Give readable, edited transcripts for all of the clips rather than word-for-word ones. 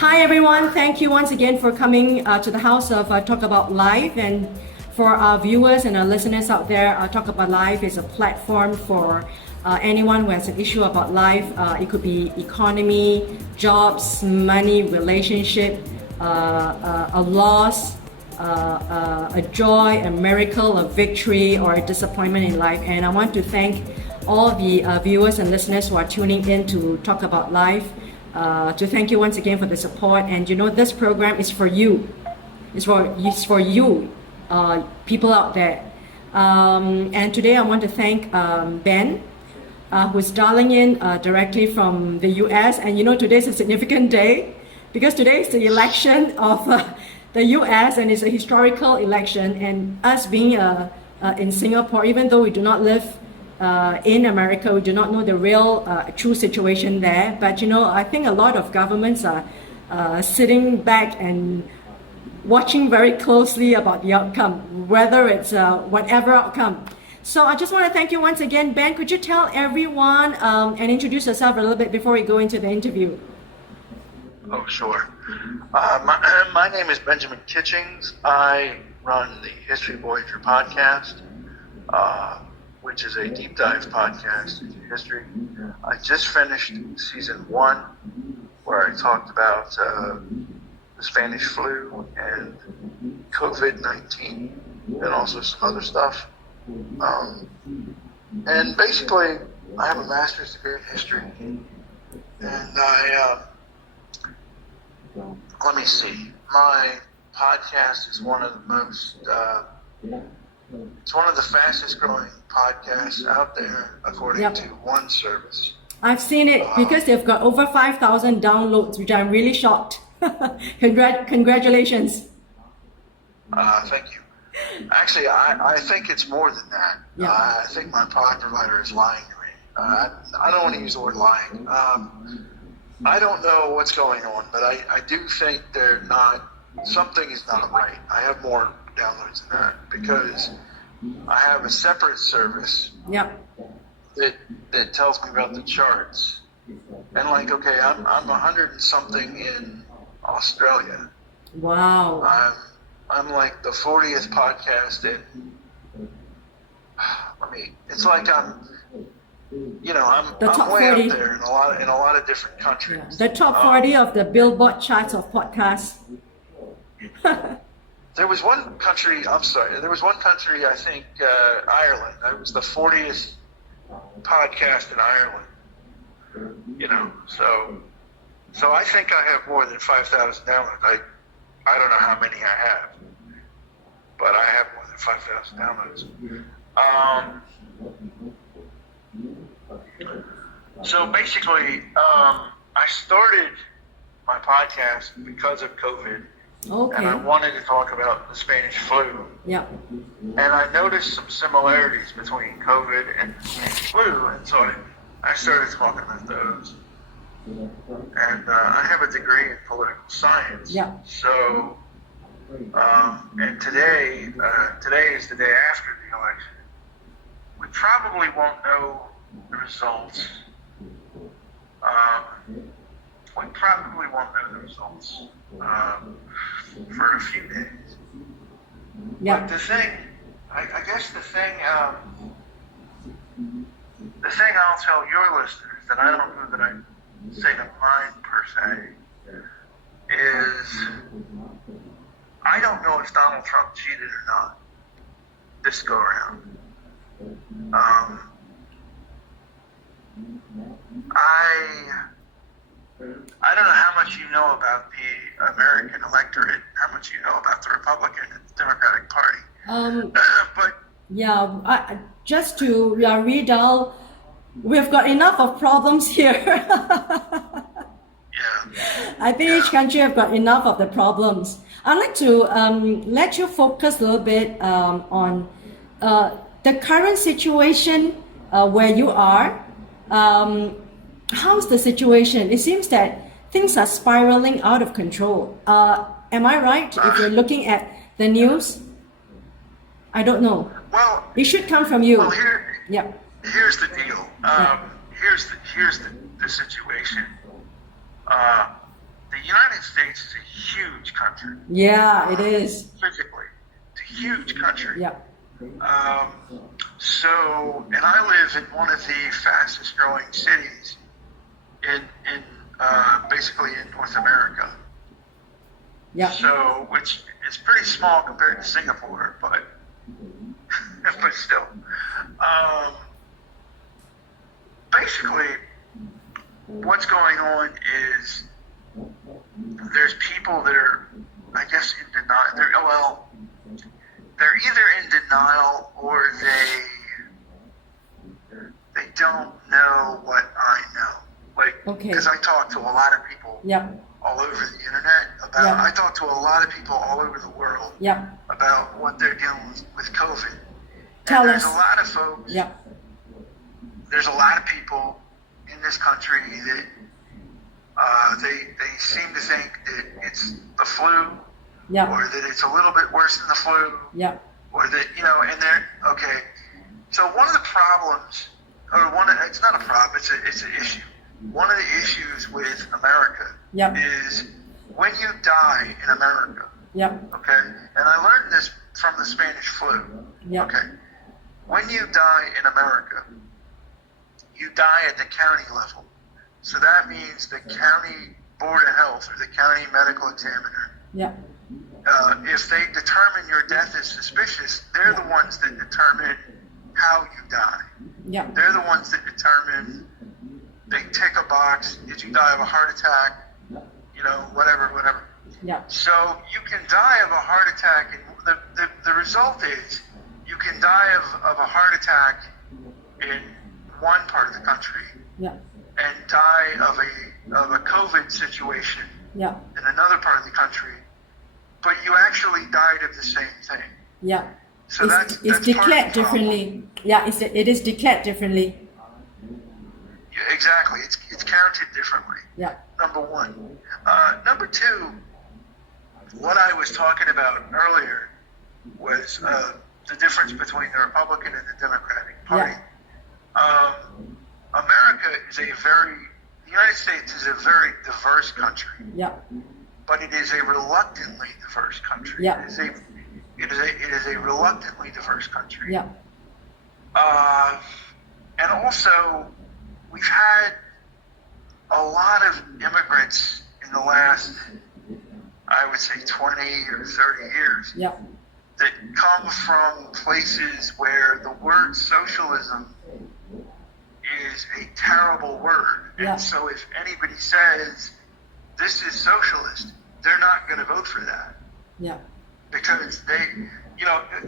Hi everyone, thank you once again for coming to the house of Talk About Life. And for our viewers and our listeners out there, Talk About Life is a platform for anyone who has an issue about life. It could be economy, jobs, money, relationship, a loss, a joy, a miracle, a victory, or a disappointment in life. And I want to thank all the viewers and listeners who are tuning in to Talk About Life. To thank you once again for the support. And you know, this program is for you. It's for you, people out there. And today I want to thank Ben, who's dialing in directly from the US. And you know, today's a significant day because today is the election of the US, and it's a historical election. And us being in Singapore, even though we do not live in America, we do not know the real true situation there. But you know, I think a lot of governments are sitting back and watching very closely about the outcome, whether it's whatever outcome. So I just want to thank you once again. Ben, could you tell everyone and introduce yourself a little bit before we go into the interview? Oh, sure. My name is Benjamin Kitchings. I run the History Voyager podcast, which is a deep dive podcast into history. I just finished season 1, where I talked about the Spanish flu and COVID-19 and also some other stuff. And basically, I have a master's degree in history, and let me see, my podcast is one of the most, it's one of the fastest growing podcasts out there, according to one service. I've seen it because they've got over 5,000 downloads, which I'm really shocked. Congratulations. Thank you. Actually, I think it's more than that. Yeah. I think my pod provider is lying to me. I don't want to use the word lying. I don't know what's going on, but I do think something is not right. I have more downloads than that because I have a separate service that tells me about the charts. And like, okay, I'm 100 and something in Australia. Wow. I'm like the 40th podcast in, it's like I'm way 40. up there in a lot of different countries. Yeah. The top 40 of the Billboard charts of podcasts. There was one country, I think, Ireland. I was the 40th podcast in Ireland. You know, so I think I have more than 5,000 downloads. I don't know how many I have, but I have more than 5,000 downloads. So basically, I started my podcast because of COVID. Okay. And I wanted to talk about the Spanish flu. Yeah. And I noticed some similarities between COVID and the Spanish flu, and so I started talking about those. And I have a degree in political science. Yeah. So, and today is the day after the election. We probably won't know the results. We probably won't know the results for a few days. Yeah. But the thing, I guess the thing I'll tell your listeners that I don't know that I say to mine per se is I don't know if Donald Trump cheated or not this go around. I don't know how much you know about the American electorate, how much you know about the Republican and Democratic Party. But yeah, just to read out, we've got enough of problems here. yeah. I think each country have got enough of the problems. I'd like to let you focus a little bit on the current situation where you are. How's the situation? It seems that things are spiraling out of control. Am I right? If you're looking at the news, I don't know. Well, it should come from you. Well, yeah. Here's the deal. Here's the situation. the United States is a huge country. Yeah, it is. Physically, it's a huge country. Yeah. And I live in one of the fastest growing cities in basically in North America. Yeah. So, which is pretty small compared to Singapore, but but still. Basically, what's going on is there's people that are, I guess, in denial. They're either in denial or they don't know what I know. Like, because I talk to a lot of people all over the internet about. I talk to a lot of people all over the world about what they're dealing with COVID. And there's a lot of folks. There's a lot of people in this country that they seem to think that it's the flu, or that it's a little bit worse than the flu, or that and they're okay. So one of the problems, it's not a problem, it's an issue. One of the issues with America is when you die in America. Okay, and I learned this from the Spanish flu. Okay, when you die in America, you die at the county level. So that means the county board of health or the county medical examiner, if they determine your death is suspicious, they're the ones that determine how you die. They're the ones that determine, they tick a box, did you die of a heart attack, whatever. So you can die of a heart attack, and the result is you can die of a heart attack in one part of the country, and die of a COVID situation in another part of the country, but you actually died of the same thing. So that's declared differently. It is declared differently. Yeah, exactly. It's counted differently. Number one. Number two, what I was talking about earlier was the difference between the Republican and the Democratic Party. The United States is a very diverse country. But it is a reluctantly diverse country. It is a reluctantly diverse country. And also, we've had a lot of immigrants in the last, I would say, 20 or 30 years that come from places where the word socialism is a terrible word. And so if anybody says, this is socialist, they're not going to vote for that. Because they,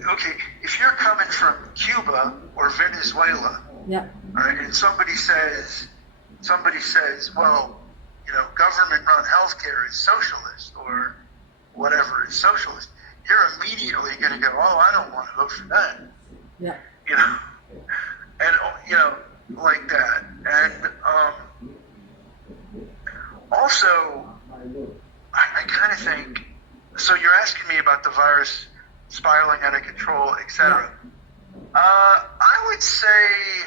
okay, if you're coming from Cuba or Venezuela, all right, and somebody says, well, government-run healthcare is socialist or whatever is socialist, you're immediately going to go, oh, I don't want to vote for that. And like that. And also, I kind of think, so you're asking me about the virus spiraling out of control, etc. I would say,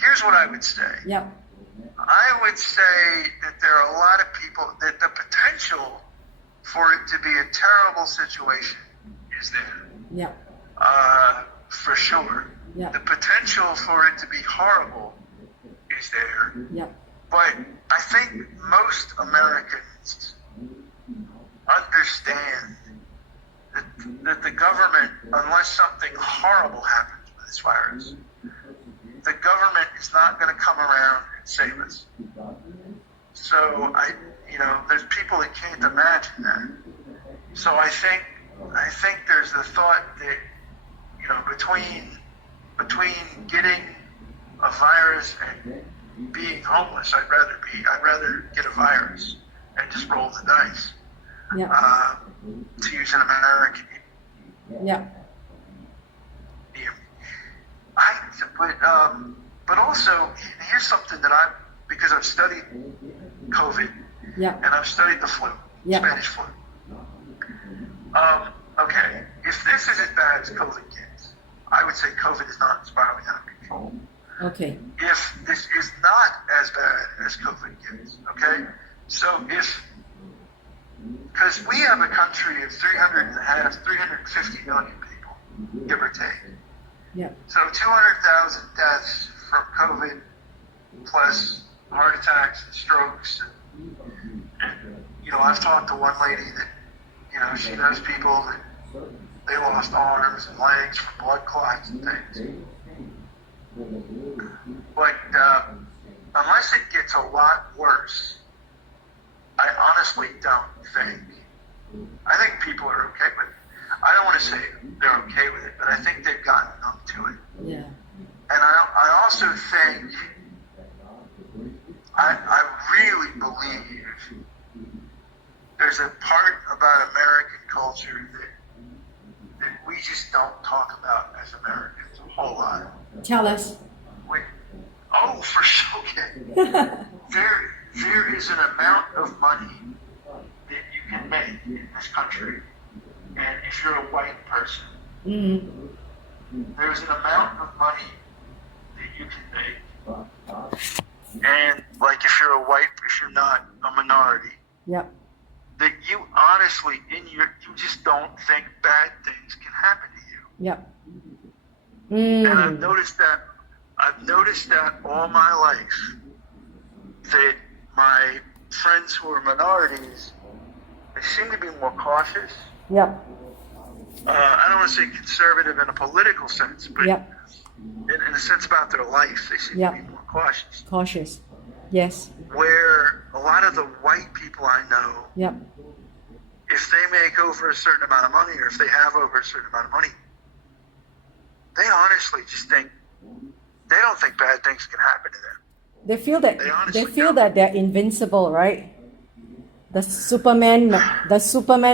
here's what I would say. I would say that there are a lot of people, that the potential for it to be a terrible situation is there. For sure. The potential for it to be horrible is there. But I think most Americans understand that the government, unless something horrible happens with this virus, the government is not going to come around and save us. So there's people that can't imagine that. So I think there's the thought that between getting a virus and being homeless, I'd rather get a virus and just roll the dice. To use an American. But also, here's something that because I've studied COVID, and I've studied the flu, Spanish flu. Okay, if this is as bad as COVID gets, I would say COVID is not spiraling out of control. Okay. If this is not as bad as COVID gets, okay, So because we have a country of 350 million people, give or take. Yeah. So 200,000 deaths from COVID, plus heart attacks and strokes. And I've talked to one lady that, she knows people that they lost arms and legs from blood clots and things. But unless it gets a lot worse, I honestly don't think. I think people are okay with it. I don't want to say they're okay with it, but I think they've gotten numb to it. Yeah. And I also think, I really believe there's a part about American culture that we just don't talk about as Americans a whole lot. Tell us. For sure. There is an amount of money that you can make in this country, and if you're a white person, there's an amount of money that you can make, and if you're not a minority, Yep. that you honestly you just don't think bad things can happen to you. Yep. And I've noticed that all my life, that my friends who are minorities, they seem to be more cautious. Yep. I don't want to say conservative in a political sense, but Yep. in a sense about their life, they seem to be more cautious. Cautious. Yes. Where a lot of the white people I know, Yep. if they make over a certain amount of money, or if they have over a certain amount of money, they honestly just think, they don't think bad things can happen to them. They feel that honestly that they're invincible, right? The Superman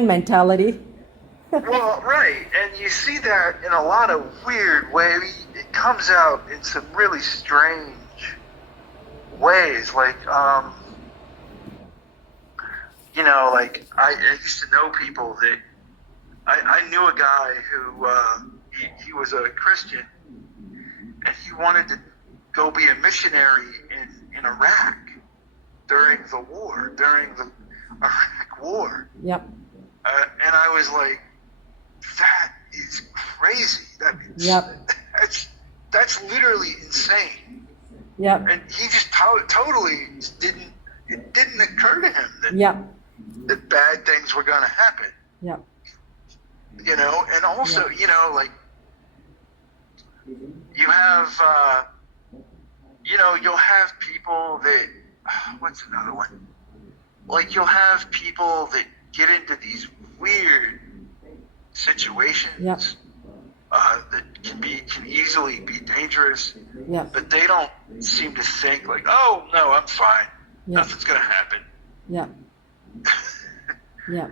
mentality. Well, right, and you see that in a lot of weird ways. It comes out in some really strange ways, I used to know people that I knew a guy who he was a Christian, and he wanted to go be a missionary in Iraq during the Iraq War. Yep. And I was like, that is crazy. Yep. That's literally insane. Yep. And he just totally it didn't occur to him that, Yep. that bad things were going to happen. Yep. And also, you have, you'll have people that, what's another one? You'll have people that get into these weird situations Yep. That can easily be dangerous, Yep. but they don't seem to think oh, no, I'm fine. Yep. Nothing's going to happen. Yep. Yep.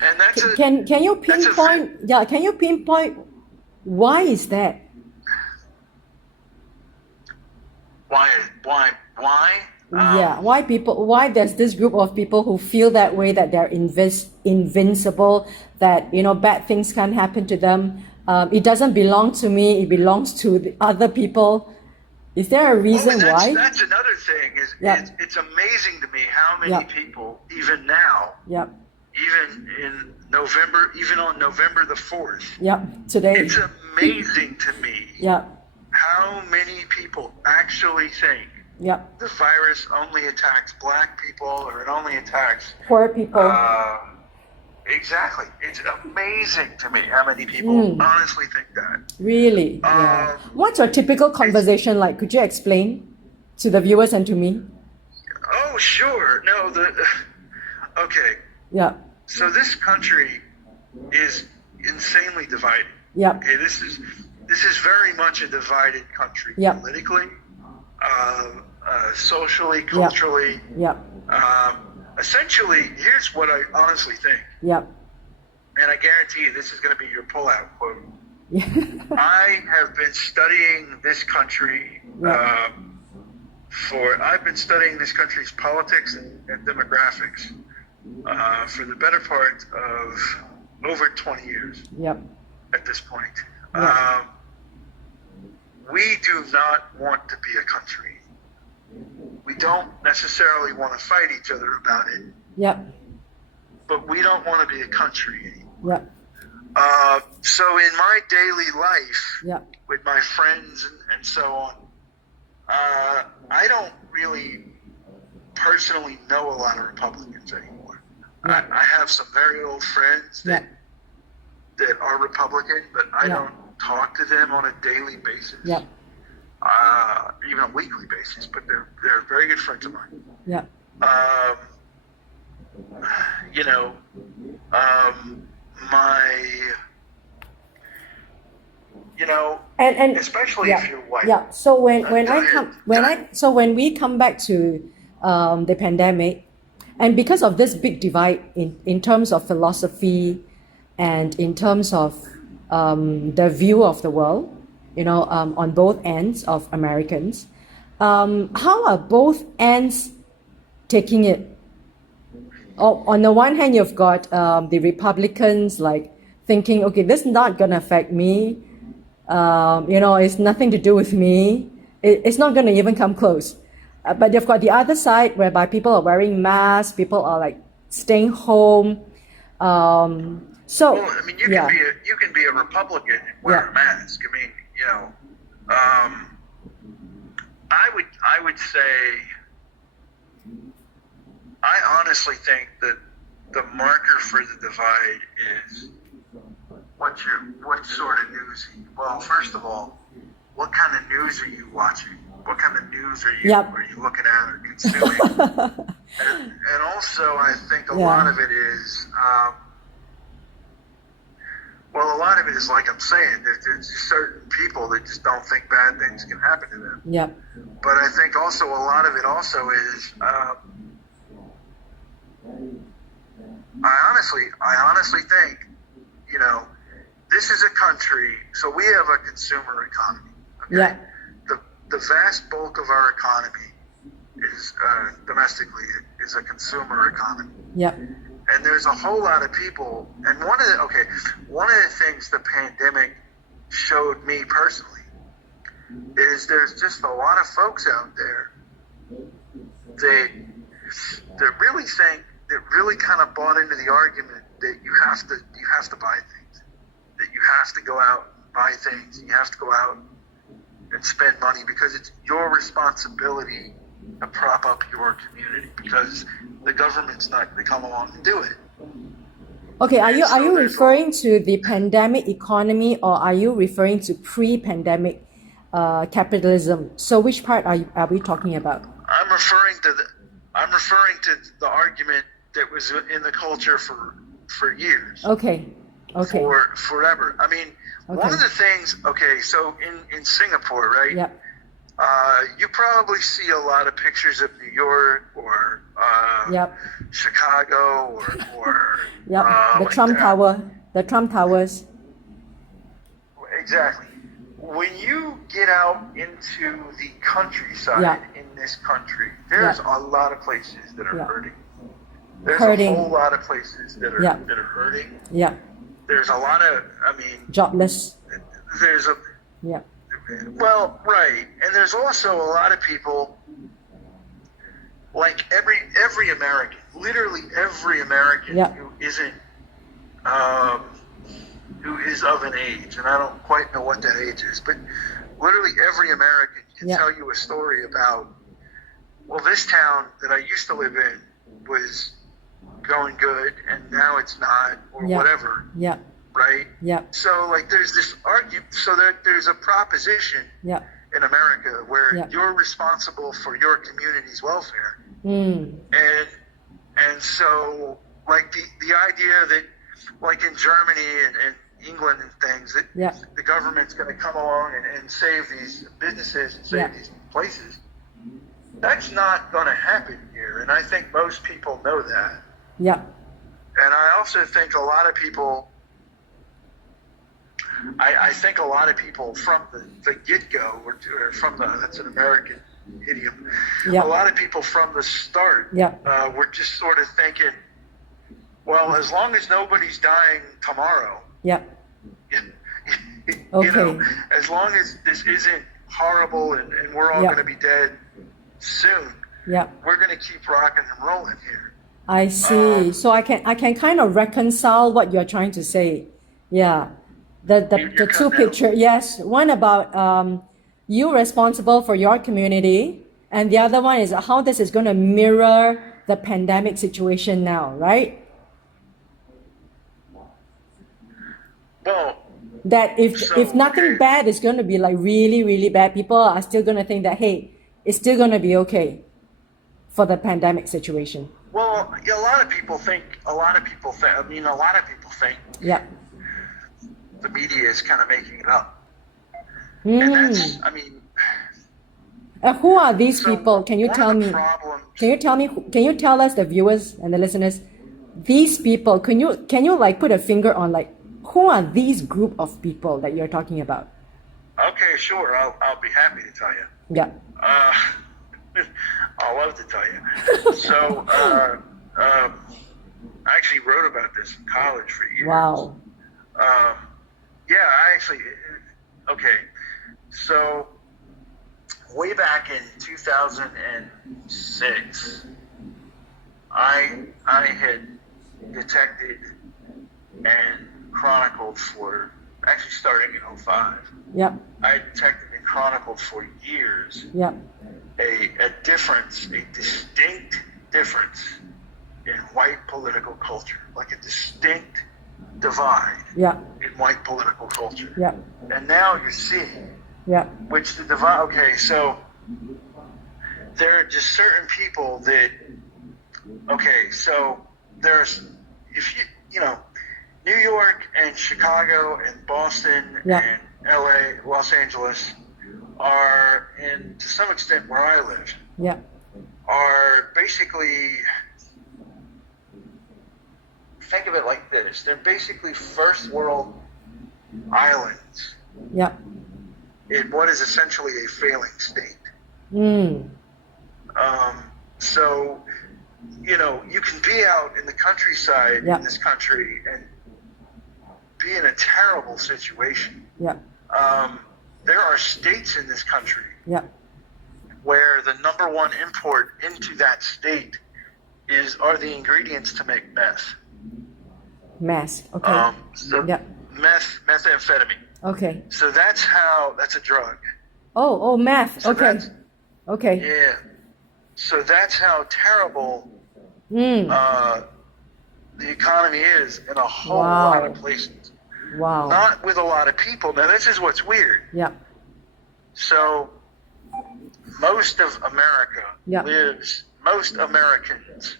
And that's Can you pinpoint? Yeah. Can you pinpoint why is that? Why? Why there's this group of people who feel that way, that they're invincible, that bad things can't happen to them. It doesn't belong to me, it belongs to the other people. Is there a reason why? That's another thing. It's amazing to me how many people, even now, even in November, even on November the 4th, today, it's amazing to me how many people actually think the virus only attacks black people, or it only attacks poor people. Exactly. It's amazing to me how many people honestly think that. Really? What's your typical conversation like? Could you explain to the viewers and to me? Oh, sure. No, okay. Yeah. So this country is insanely divided. Yeah. Okay, this is very much a divided country politically, socially, culturally. Essentially, here's what I honestly think. And I guarantee you this is going to be your pullout quote. I have been studying this country I've been studying this country's politics and demographics for the better part of over 20 years at this point. We do not want to be a country. We don't necessarily want to fight each other about it, Yep. but we don't want to be a country anymore. Yep. So in my daily life, Yep. with my friends and so on, I don't really personally know a lot of Republicans anymore. Yep. I have some very old friends that are Republican, but I don't talk to them on a daily basis. Yep. Even a weekly basis, but they're very good friends of mine. Yep. You know, And especially if you're white. Yeah. So when Go ahead. when we come back to the pandemic, and because of this big divide in terms of philosophy and in terms of the view of the world, on both ends of Americans, how are both ends taking it? On the one hand, you've got the Republicans like thinking, okay, this is not going to affect me. It's nothing to do with me. It's not going to even come close. But you've got the other side whereby people are wearing masks, people are like staying home. Well, I mean, you can be a Republican and wear a mask. I mean, I would say, I honestly think that the marker for the divide is what sort of news. Well, first of all, what kind of news are you watching? What kind of news are you looking at or consuming? and also, I think a lot of it is. Well, a lot of it is like I'm saying, there's certain people that just don't think bad things can happen to them. Yep. But I think also a lot of it also is, I honestly think, this is a country, so we have a consumer economy. Okay? Yeah. The vast bulk of our economy is, domestically, is a consumer economy. Yep. And there's a whole lot of people, and one of the things the pandemic showed me personally is there's just a lot of folks out there that really kind of bought into the argument that you have to buy things, that you have to go out and buy things, and you have to go out and spend money because it's your responsibility to prop up your community because the government's not going to come along and do it. Okay, are you referring to the pandemic economy or are you referring to pre-pandemic capitalism? So which part are we talking about? I'm referring to the argument that was in the culture for years. Okay. For forever. I mean, one of the things. Okay, so in Singapore, right? Yep. You probably see a lot of pictures of New York or Chicago or the Trump Tower, the Trump Towers. Exactly. When you get out into the countryside in this country, there's a lot of places that are hurting. There's a whole lot of places that are hurting. Yeah. There's a lot of, jobless. There's a Well, right, and there's also a lot of people, like every American, literally every American who isn't, who is of an age, and I don't quite know what that age is, but literally every American can tell you a story about, well, this town that I used to live in was going good, and now it's not, or whatever. Yeah. Right? Yeah. So, like, there's this argument, so there's a proposition in America where you're responsible for your community's welfare. And so, like, the idea that, like, in Germany and England and things, that the government's going to come along and save these businesses and save these places, that's not going to happen here. And I think most people know that. Yeah. And I also think a lot of people... I think a lot of people from the get-go, or from that's an American idiom, a lot of people from the start were just sort of thinking, well, as long as nobody's dying tomorrow, as long as this isn't horrible and we're all going to be dead soon, Yeah. we're going to keep rocking and rolling here. I see. So I can kind of reconcile what you're trying to say. Yeah. The You're two cutting out. picture, yes. One about you responsible for your community, and the other one is how this is going to mirror the pandemic situation now, right? Well, That if so, nothing okay. bad is going to be like really, really bad, people are still going to think that, hey, it's still going to be okay for the pandemic situation. Well, yeah, a lot of people think, a lot of people think Yeah. the media is kind of making it up. And that's, I mean, Who are these so people? Can you one tell of the me? problems, Can you tell us, the viewers and the listeners, these people? Can you like put a finger on like who are these group of people that you're talking about? okay, sure, I'll be happy to tell you. Yeah. I'll love to tell you. So, I actually wrote about this in college for years. Wow. Yeah, okay. So, way back in 2006, I had detected and chronicled for, actually starting in 05, Yep. I detected and chronicled for years Yep. a distinct difference in white political culture, like a distinct divide Yep. in white political culture. Yep. And now you're seeing Yep. which the divide, okay, so there are just certain people that, okay, so there's, if you know, New York and Chicago and Boston Yeah. and LA, Los Angeles are, and to some extent where I live, Yep. are basically, think of it like this, they're basically first world islands Yep. in what is essentially a failing state. Mm. So, you know, you can be out in the countryside Yep. in this country and be in a terrible situation. Yep. There are states in this country Yep. where the number one import into that state are the ingredients to make meth. Mask. Okay. So Yep. methamphetamine. Okay. So that's a drug. Oh, math. So Okay. that's- Okay. Yeah. So that's how terrible Mm. the economy is in a whole Wow. lot of places. Wow. Not with a lot of people. Now, this is what's weird. Yep. So, most of America Yeah. most Americans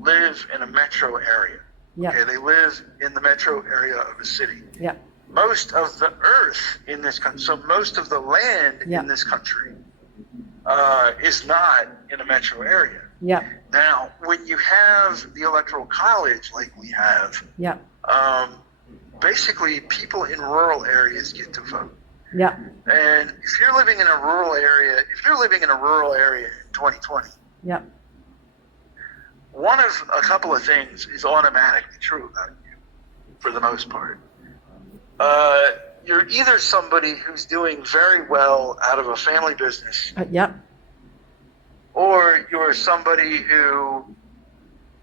live in a metro area. Yep. Okay, they live in the metro area of a city. Yep. Most of the earth in this country, so most of the land Yeah. in this country is not in a metro area. Yep. Now, when you have the Electoral College like we have, Yep. basically people in rural areas get to vote. Yep. And if you're living in a rural area, in 2020, Yep. one of a couple of things is automatically true about you, for the most part. You're either somebody who's doing very well out of a family business, Yep. or you're somebody who,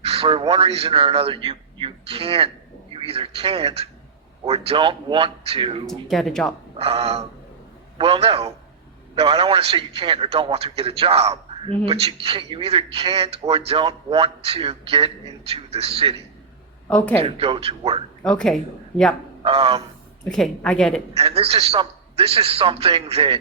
for one reason or another, you either can't or don't want to. Get a job. Well, no, I don't want to say you can't or don't want to get a job, Mhm. but you either can't or don't want to get into the city to Okay. go to work. Okay. Yep. Okay. I get it. And this is something that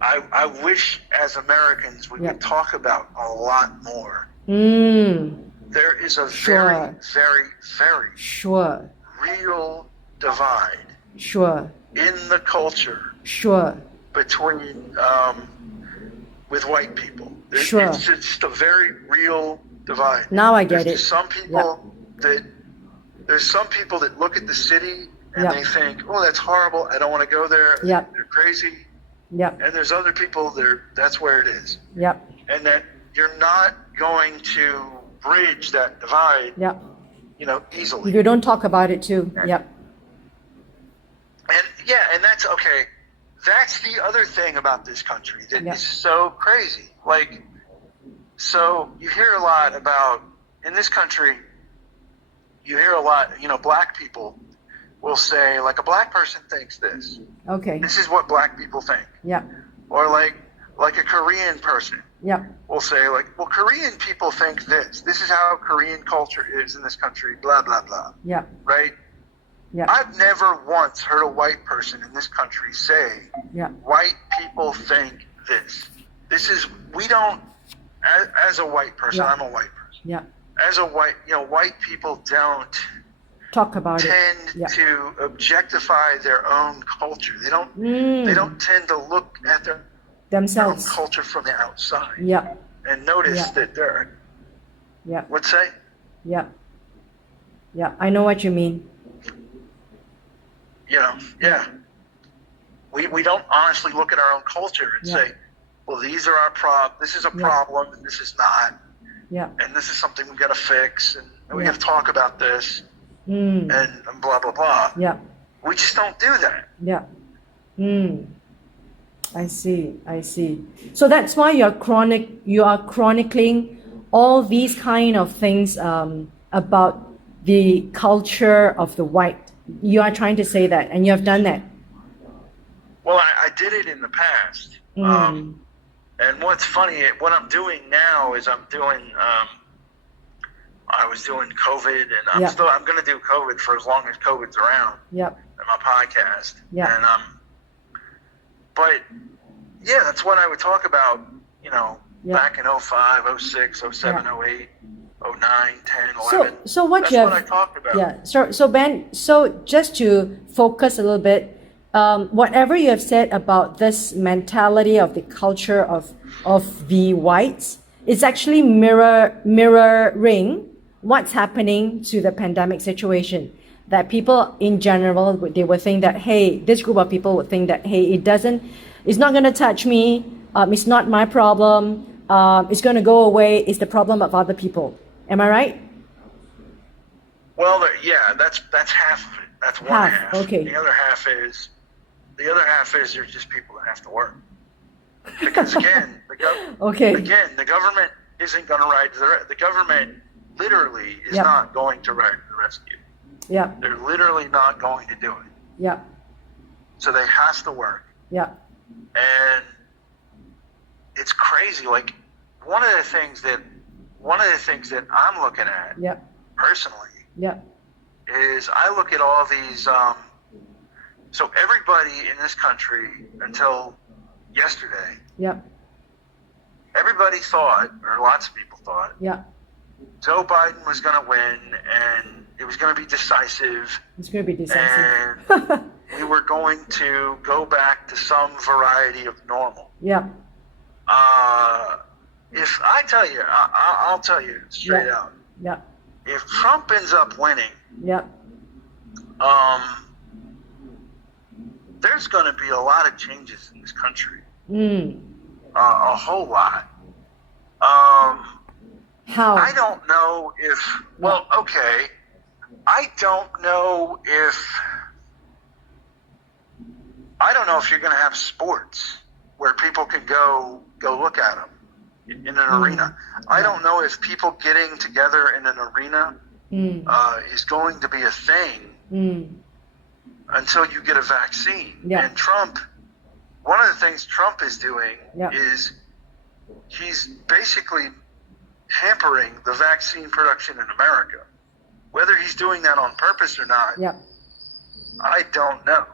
I wish as Americans we Yeah. would talk about a lot more. Mm. There is a Sure. very, very, very Sure. real divide Sure. in the culture Sure. between with white people. Sure. It's just a very real divide. Now I get There's it. just some people there's some people that look at the city and Yep. they think, oh, that's horrible. I don't want to go there. Yep. They're crazy. Yep. And there's other people that's where it is. Yep. And that you're not going to bridge that divide, Yep. easily. If you don't talk about it too. Yep. And that's okay. That's the other thing about this country that Yeah. is so crazy. Like, So you hear a lot about, in this country, you hear a lot, black people will say, like, a black person thinks this. Okay. This is what black people think. Yeah. Or like a Korean person Yeah. will say, like, well, Korean people think this. This is how Korean culture is in this country, blah, blah, blah. Yeah. Right? Yeah. I've never once heard a white person in this country say, Yeah. white people think this. We don't, as a white person, Yeah. I'm a white person. Yeah. As a white people don't Talk about tend it. Yeah. to objectify their own culture. They don't tend to look at their own Themselves. culture from the outside. Yeah. And notice Yeah. that they're, Yeah. what's say? Yeah. Yeah. I know what you mean. Yeah. We don't honestly look at our own culture and say, well, these are this is a problem and this is not. Yeah. And this is something we got to fix and we got to talk about this Mm. and blah, blah, blah. Yeah. We just don't do that. Yeah. I see. So that's why you are chronicling all these kind of things about the culture of the white. You are trying to say that, and you have done that. Well, I did it in the past. And what's funny, what I'm doing now is I was doing COVID, and I'm going to do COVID for as long as COVID's around. Yep. In my podcast. Yeah. And but yeah, that's what I would talk about, back in 05, 06, 07, 08, 09, 10, 11. So what that's you have, what I talked about. Yeah. So Ben, just to focus a little bit, whatever you have said about this mentality of the culture of the whites, it's actually mirroring what's happening to the pandemic situation. That people in general, they would think that, hey, this group of people would think that, hey, it's not going to touch me. It's not my problem. It's going to go away. It's the problem of other people. Am I right? Well, yeah, that's half of it. That's one half. Okay. The other half is there's just people that have to work. Because again, the government isn't going to ride the government literally is not going to ride the rescue. Yeah. They're literally not going to do it. Yeah. So they have to work. Yeah. And it's crazy. Like one of the things that I'm looking at personally is I look at all these so everybody in this country until yesterday everybody thought, or lots of people thought, Joe Biden was going to win and it was going to be decisive. It's going to be decisive. And we were going to go back to some variety of normal. Yeah. If I tell you, I'll tell you straight out. Yeah. If Trump ends up winning, there's going to be a lot of changes in this country. A whole lot. How? I don't know if. Well, okay. I don't know if you're going to have sports where people can go look at them in an arena. I don't know if people getting together in an arena is going to be a thing until you get a vaccine. Yeah. And Trump, one of the things Trump is doing is he's basically hampering the vaccine production in America. Whether he's doing that on purpose or not, I don't know.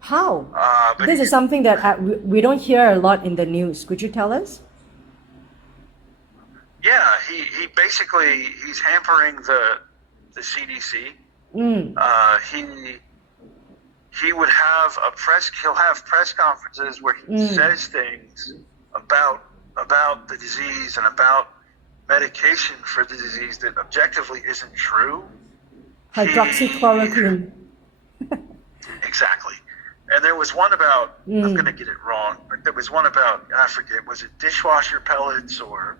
How? But this is something that we don't hear a lot in the news. Could you tell us? Yeah, he basically he's hampering the CDC. He would have he'll have press conferences where he says things about the disease and about medication for the disease that objectively isn't true. Hydroxychloroquine. Exactly. And there was one about, I'm going to get it wrong, but there was one about, I forget, was it dishwasher pellets or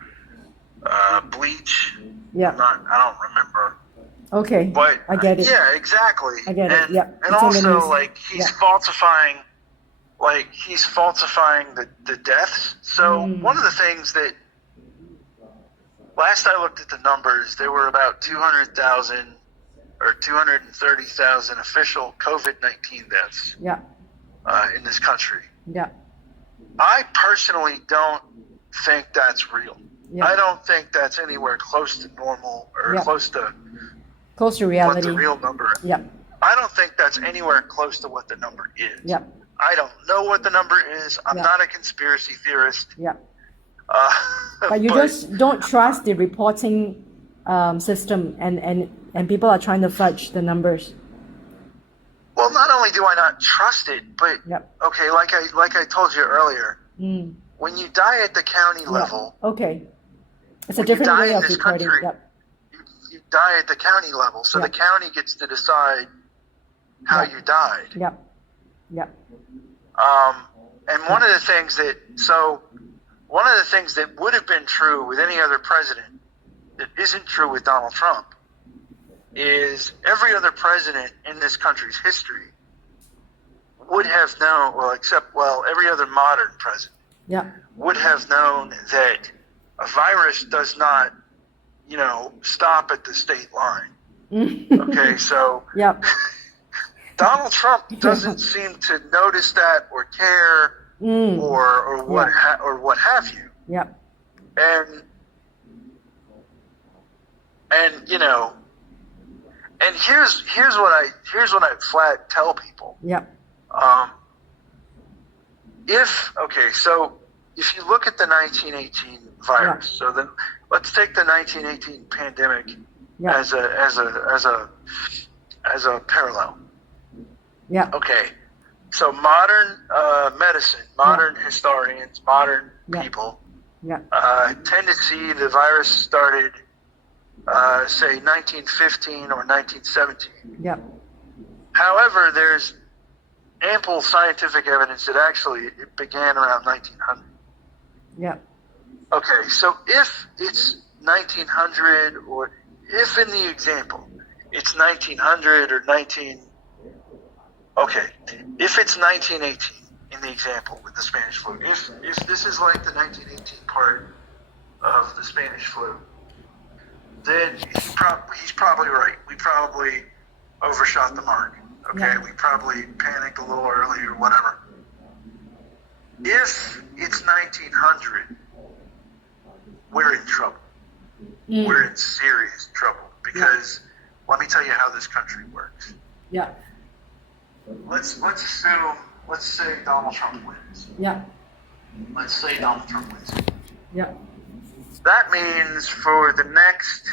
bleach? Yeah. I don't remember. Okay, but I get it. Yeah, exactly. I get it. Yeah. And also, like he's falsifying the deaths. So one of the things that last I looked at the numbers, there were about 200,000 or 230,000 official COVID-19 deaths Yeah. In this country. Yeah. I personally don't think that's real. Yeah. I don't think that's anywhere close to normal or Yeah. close to Close to what reality. the real number is. Yeah. I don't think that's anywhere close to what the number is. Yeah. I don't know what the number is. I'm Yeah. not a conspiracy theorist. Yeah. Uh, But you just don't trust the reporting system, and people are trying to fudge the numbers. well, not only do I not trust it, but Yep. okay, like I told you earlier, when you die at the county level, Okay. It's a when you different die way in of this reporting. country, Yep. you die at the county level, so the Yeah. county gets to decide how Yeah. you died. Yep. Yep. And one of the things that would have been true with any other president that isn't true with Donald Trump is every other president in this country's history would have known, every other modern president Yep. would have known that a virus does not, stop at the state line. Okay, so Yep. Donald Trump doesn't seem to notice that or care or what have you. Yep. And here's what I flat tell people. Yep. If you look at the 1918 virus, so then let's take the 1918 pandemic as a parallel. Yep. Okay, so modern medicine, modern historians, modern people Yep. tend to see the virus started, say, 1915 or 1917. Yep. However, there's ample scientific evidence that actually it began around 1900. Yep. Okay, so if it's 1900, or if in the example it's 1900 or if it's 1918 in the example with the Spanish flu, if this is like the 1918 part of the Spanish flu, then he's probably right. We probably overshot the mark. Okay, Yeah. we probably panicked a little early or whatever. If it's 1900, we're in trouble. We're in serious trouble because let me tell you how this country works. Yeah. Let's say Donald Trump wins. Yeah. Let's say Donald Trump wins. Yeah. That means for the next,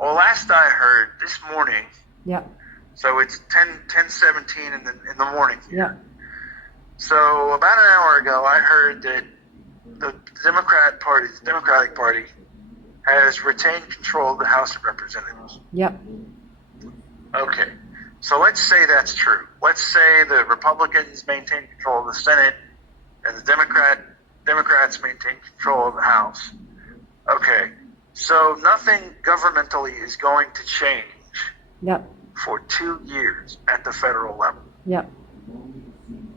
last I heard this morning, Yeah. so it's 10:17 in the morning here. Yeah. So about an hour ago, I heard that the Democratic Party has retained control of the House of Representatives. Yep. Okay, so let's say that's true. Let's say the Republicans maintain control of the Senate and the Democrats maintain control of the House. Okay, so nothing governmentally is going to change Yep. for 2 years at the federal level. Yep.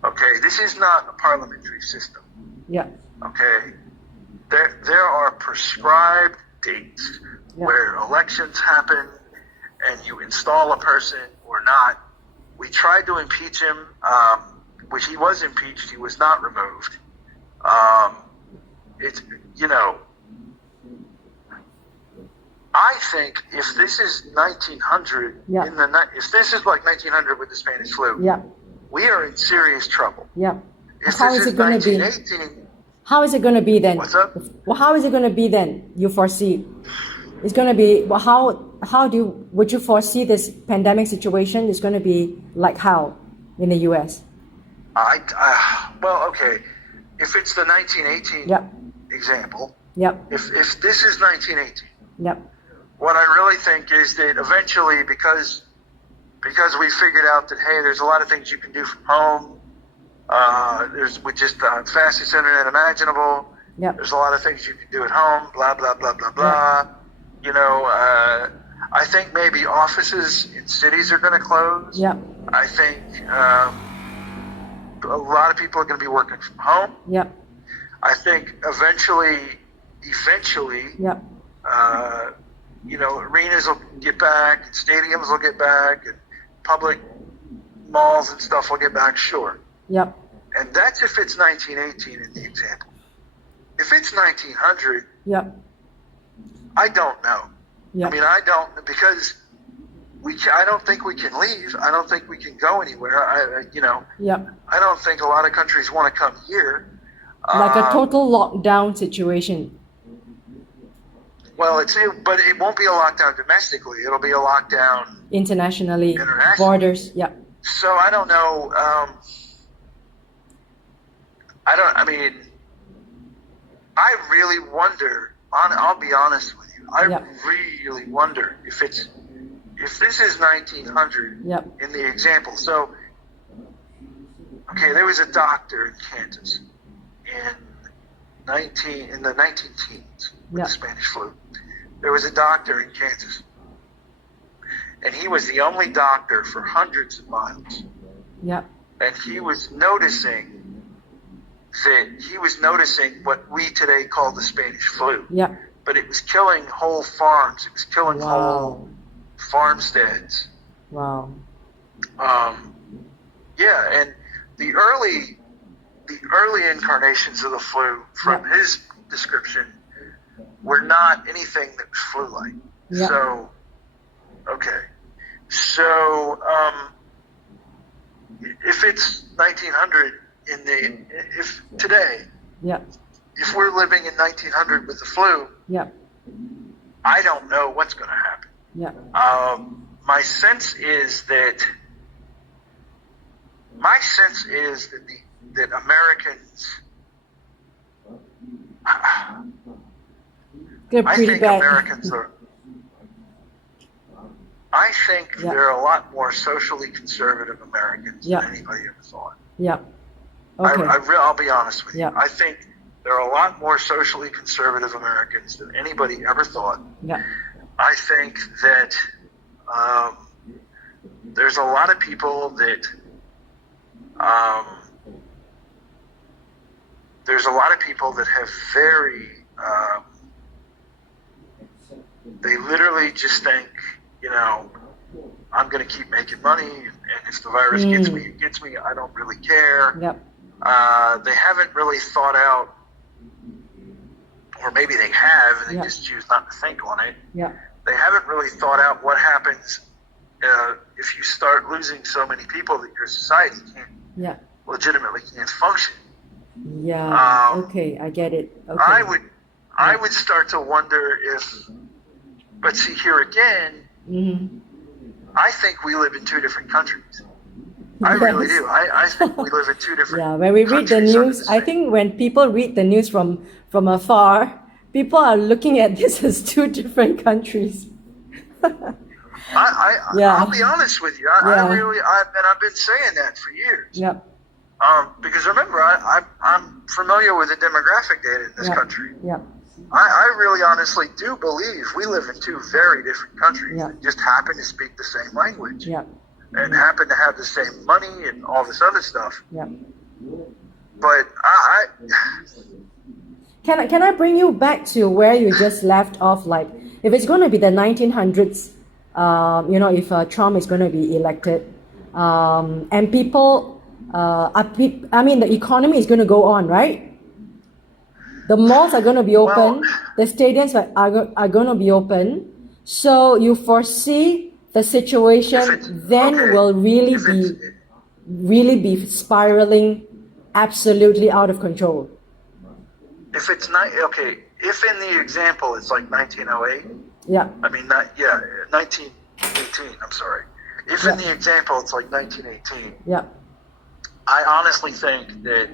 Okay, this is not a parliamentary system. Yep. Okay, there are prescribed dates where elections happen and you install a person or not. We tried to impeach him, which he was impeached. He was not removed. I think if this is 1900, if this is like 1900 with the Spanish flu, we are in serious trouble. Yep. If How this is is it going to be? 1918, How is it going to be then? What's up? Well, how is it going to be then? You foresee? It's going to be. Well, would you foresee this pandemic situation is going to be like how in the U.S.? okay. If it's the 1918 example, if this is 1918, what I really think is that eventually, because we figured out that, hey, there's a lot of things you can do from home. There's with just the fastest internet imaginable. There's a lot of things you can do at home. Blah blah blah blah blah. I think maybe offices in cities are going to close. I think a lot of people are going to be working from home. I think eventually, Arenas will get back, and stadiums will get back, and public malls and stuff will get back, sure. Yep. And that's if it's 1918 in the example. If it's 1900, Yep. I don't know. Yep. I mean, I don't, because I don't think we can leave. I don't think we can go anywhere. Yep. I don't think a lot of countries want to come here. Like a total lockdown situation. Well, but it won't be a lockdown domestically. It'll be a lockdown Internationally. Borders. Yep. So I don't know. I really wonder. I'll be honest with you. I really wonder if this is 1900 in the example. So, okay, there was a doctor in Kansas in the 19-teens with the Spanish flu. There was a doctor in Kansas, and he was the only doctor for hundreds of miles. Yep. And he was noticing what we today call the Spanish flu. Yep. But it was killing whole farms. It was killing whole farmsteads. Wow. And the early incarnations of the flu, from his description, were not anything that was flu-like. Yep. So, okay. So, if it's 1900 if today, if we're living in 1900 with the flu, I don't know what's going to happen. My sense is that that Americans, I think Americans are. I think there are a lot more socially conservative Americans than anybody ever thought. Yeah. Okay. I'll be honest with you. Yeah. I think there are a lot more socially conservative Americans than anybody ever thought. Yeah. I think that there's a lot of people that have very they literally just think, I'm going to keep making money, and if the virus gets me, it gets me. I don't really care. Yep. They haven't really thought out, or maybe they have, and they just choose not to think on it. Yeah. They haven't really thought out what happens if you start losing so many people that your society legitimately can't function. Yeah. Okay, I get it. Okay. I would start to wonder if, but see here again, I think we live in two different countries. I really do. I think we live in two different Yeah, when we read the news, I think when people read the news from afar, people are looking at this as two different countries. I'll be honest with you. I've been saying that for years. Yep. Because remember, I'm familiar with the demographic data in this country. Yep. I really honestly do believe we live in two very different countries that just happen to speak the same language. Yep. And happen to have the same money and all this other stuff. Yep. But Can I bring you back to where you just left off? Like, if it's going to be the 1900s, if Trump is going to be elected, and people, the economy is going to go on, right? The malls are going to be open. The stadiums are going to be open. So you foresee the situation will really be spiraling absolutely out of control. If it's not if in the example it's like 1908. Yeah. 1918. I'm sorry. If in the example it's like 1918. Yeah. I honestly think that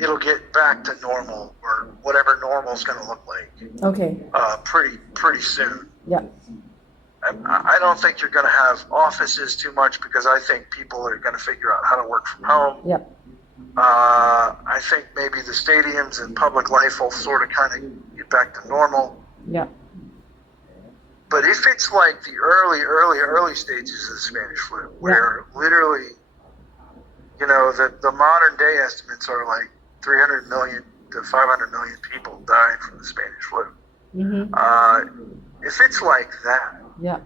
it'll get back to normal, or whatever normal is going to look like. Okay. Pretty soon. Yeah. I don't think you're going to have offices too much, because I think people are going to figure out how to work from home. Yeah. I think maybe the stadiums and public life will sort of kind of get back to normal. Yeah. But if it's like the early stages of the Spanish flu, where literally, the modern day estimates are like 300 million to 500 million people died from the Spanish flu. If it's like that, Yeah.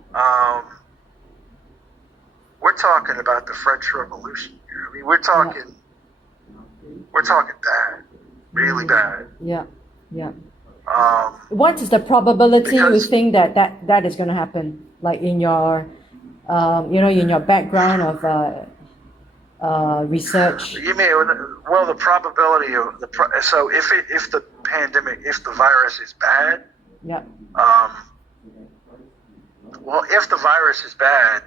we're talking about the French Revolution here. I mean, we're talking bad, really bad. Yeah. Yeah. What is the probability you think that is going to happen? Like in your, in your background of research. You mean, well, the probability of so if the virus is bad. Yeah. Well, if the virus is bad,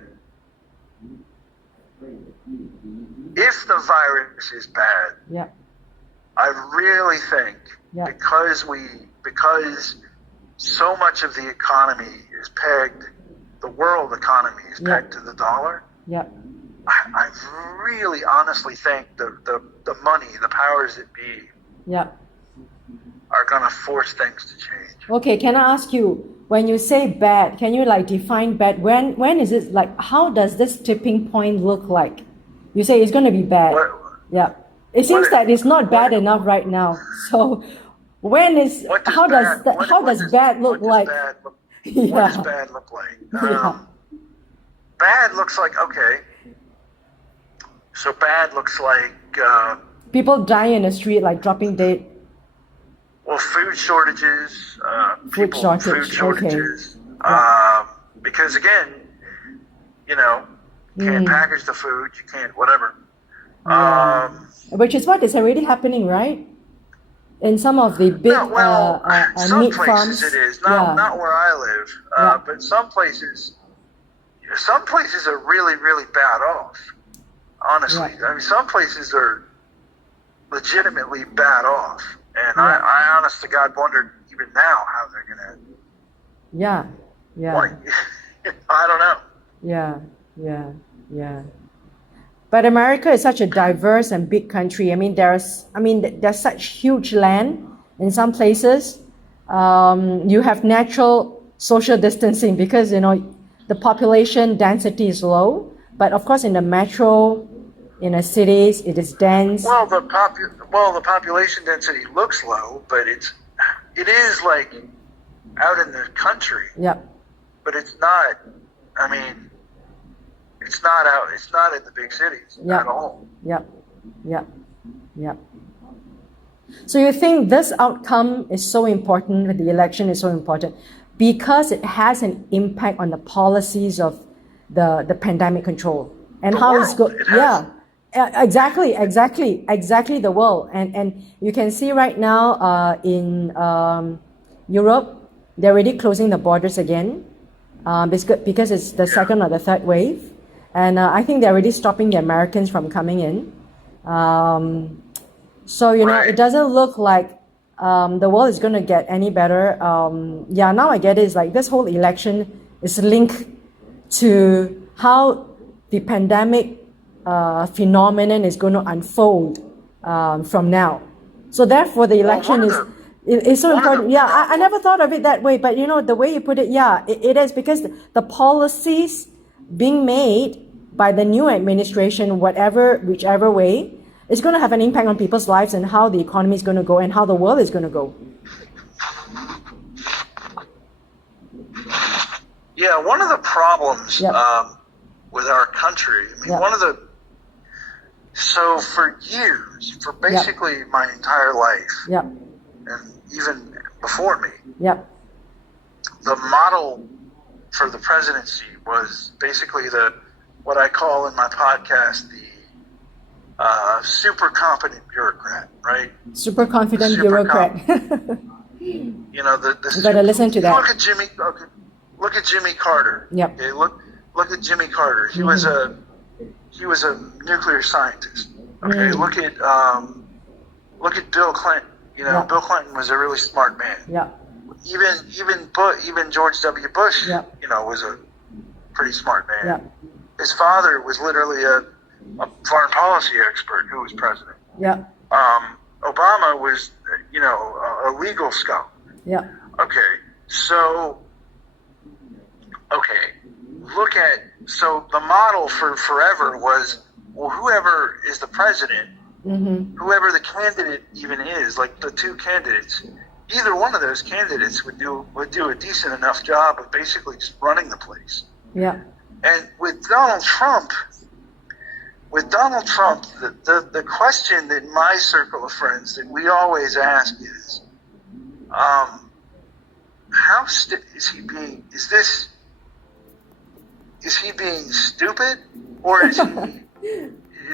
yeah. I really think Yeah. because so much of the economy is pegged, the world economy is pegged to the dollar. Yeah. I really honestly think the money, the powers that be, Yeah. are gonna force things to change. Okay, can I ask you, when you say bad, can you like define bad? When is it, like, how does this tipping point look like? You say it's going to be bad. Yeah. It seems that it's not bad enough right now. So when is, how does bad look like? What does bad look like? Bad looks like, okay. So bad looks like people dying in the street, like dropping dead. Well, food shortages, Food shortages. Okay. Because again, you can't package the food, you can't whatever. Which is what is already happening, right? In some of the big some meat places farms. it is, not where I live, but some places are really, really bad off. Honestly, I mean, some places are legitimately bad off. And I honest to God wondered even now how they're gonna. Yeah. I don't know. Yeah. But America is such a diverse and big country. I mean, there's such huge land in some places. You have natural social distancing because the population density is low. But of course, in the metro, in the cities, it is dense. Well, the population density looks low, but it is like out in the country. Yep. But it's not. I mean, it's not out. It's not in the big cities at all. Yep. So you think this outcome is so important? The election is so important because it has an impact on the policies of the pandemic control and how it's going. Yeah. Exactly the world, and you can see right now in Europe they're already closing the borders again because it's the second or the third wave, and I think they're already stopping the Americans from coming in. So it doesn't look like the world is going to get any better. Now I get it. It's like this whole election is linked to how the pandemic phenomenon is going to unfold from now. So therefore the election is so important. I never thought of it that way, but the way you put it, it is because the policies being made by the new administration, whichever way, is going to have an impact on people's lives and how the economy is going to go and how the world is going to go. Yeah, one of the problems with our country, so for years, for basically my entire life, and even before me, the model for the presidency was basically what I call in my podcast the super competent bureaucrat, right? Super confident bureaucrat. You gotta listen to that. Look at Jimmy Carter. Yep. Okay, look at Jimmy Carter. He was a nuclear scientist. Okay, look at Bill Clinton. Bill Clinton was a really smart man. Yeah. Even George W. Bush, was a pretty smart man. Yeah. His father was literally a foreign policy expert who was president. Yeah. Obama was, a legal scholar. Yeah. Okay, so so the model for forever was, well, whoever is the president, whoever the candidate even is, like the two candidates, either one of those candidates would do a decent enough job of basically just running the place. Yeah. And with Donald Trump, the question that my circle of friends that we always ask is, is he being? Is he being stupid, or is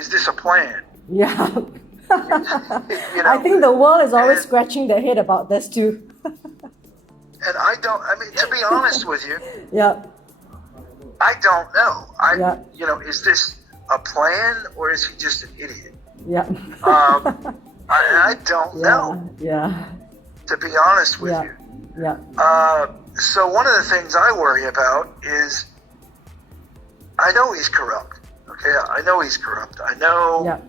this a plan? Yeah. You know, I think the world is always scratching their head about this too. And to be honest with you, Yeah. I don't know. Yeah. You know, is this a plan or is he just an idiot? Yeah. I don't know. Yeah. To be honest with you. Yeah. So one of the things I worry about is, I know he's corrupt. Okay, I know he's corrupt. I know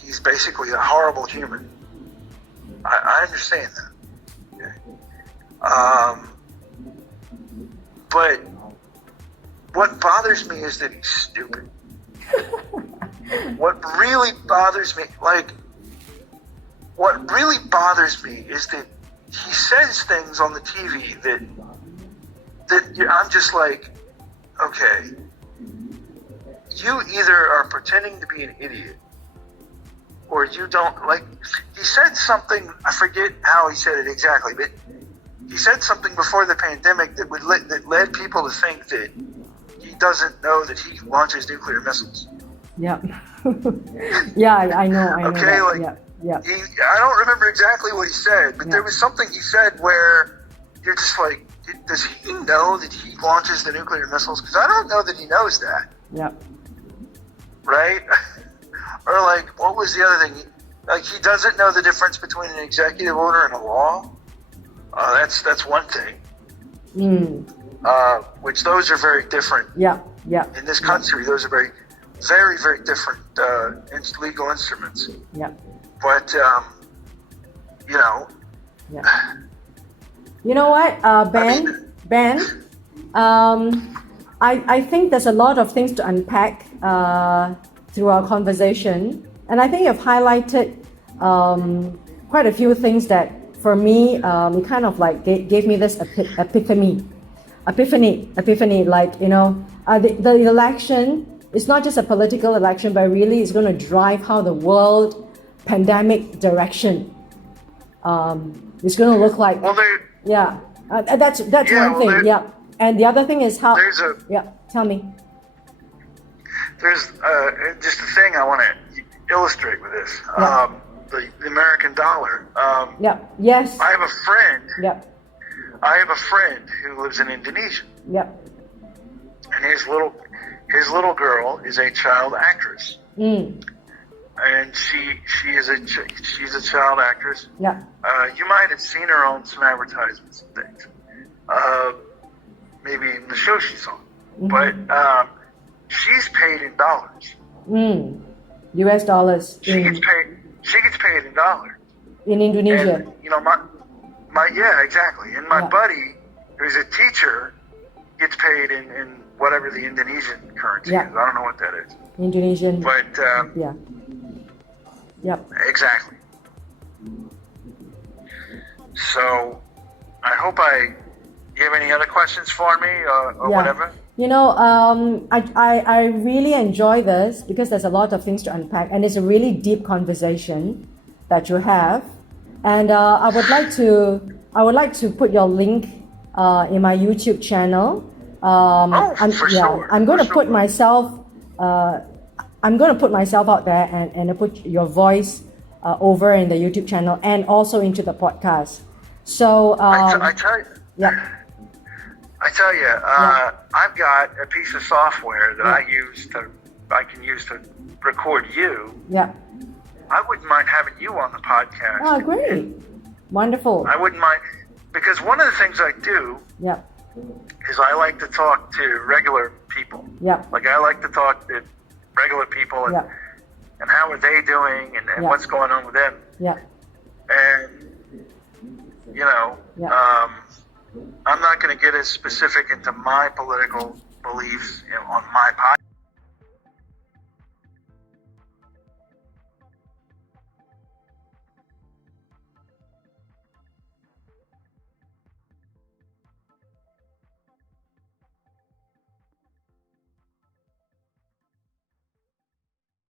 he's basically a horrible human. I understand that. Okay. But what bothers me is that he's stupid. What really bothers me is that he says things on the TV that I'm just like, okay, you either are pretending to be an idiot or you don't, like, he said something, I forget how he said it exactly, but he said something before the pandemic that led people to think that he doesn't know that he launches nuclear missiles. Yeah. Yeah, I know. Okay, that. Yeah. I don't remember exactly what he said, but there was something he said where you're just like, does he know that he launches the nuclear missiles? Because I don't know that he knows that. Yeah. Right? Or like, what was the other thing? Like, he doesn't know the difference between an executive order and a law. That's one thing. Which those are very different. Yeah. In this country, those are very, very, very different legal instruments. Yeah. But you know. Yeah. You know what, Ben? I think there's a lot of things to unpack through our conversation, and I think you've highlighted quite a few things that, for me, it kind of like gave me this epiphany. Like, you know, the election is not just a political election, but really it's going to drive how the world pandemic direction is going to look like. Well, that's one thing. Yeah, and the other thing is how. Tell me. There's just a thing I want to illustrate with this. The American dollar. Yes. I have a friend. Yeah. I have a friend who lives in Indonesia. Yeah. And his little girl is a child actress. And she's a child actress. Yeah. You might have seen her on some advertisements and things. Maybe in the show she's on. But she's paid in dollars. US dollars. She gets paid in dollars. In Indonesia. And, you know, exactly. And my buddy, who's a teacher, gets paid in whatever the Indonesian currency is. I don't know what that is. Indonesian. But exactly. So I hope you have any other questions for me or whatever? You know, I really enjoy this because there's a lot of things to unpack, and it's a really deep conversation that you have. And I would like to put your link in my YouTube channel. Sure. I'm going to put myself. I'm going to put myself out there and put your voice over in the YouTube channel and also into the podcast. So I tell you, I've got a piece of software that I can use to record you. Yeah. I wouldn't mind having you on the podcast. Oh, great. Wonderful. I wouldn't mind, because one of the things I do is I like to talk to regular people. Yeah. Like, I like to talk to regular people and how are they doing and what's going on with them. Yeah. And, you know, I'm not going to get as specific into my political beliefs on my podcast.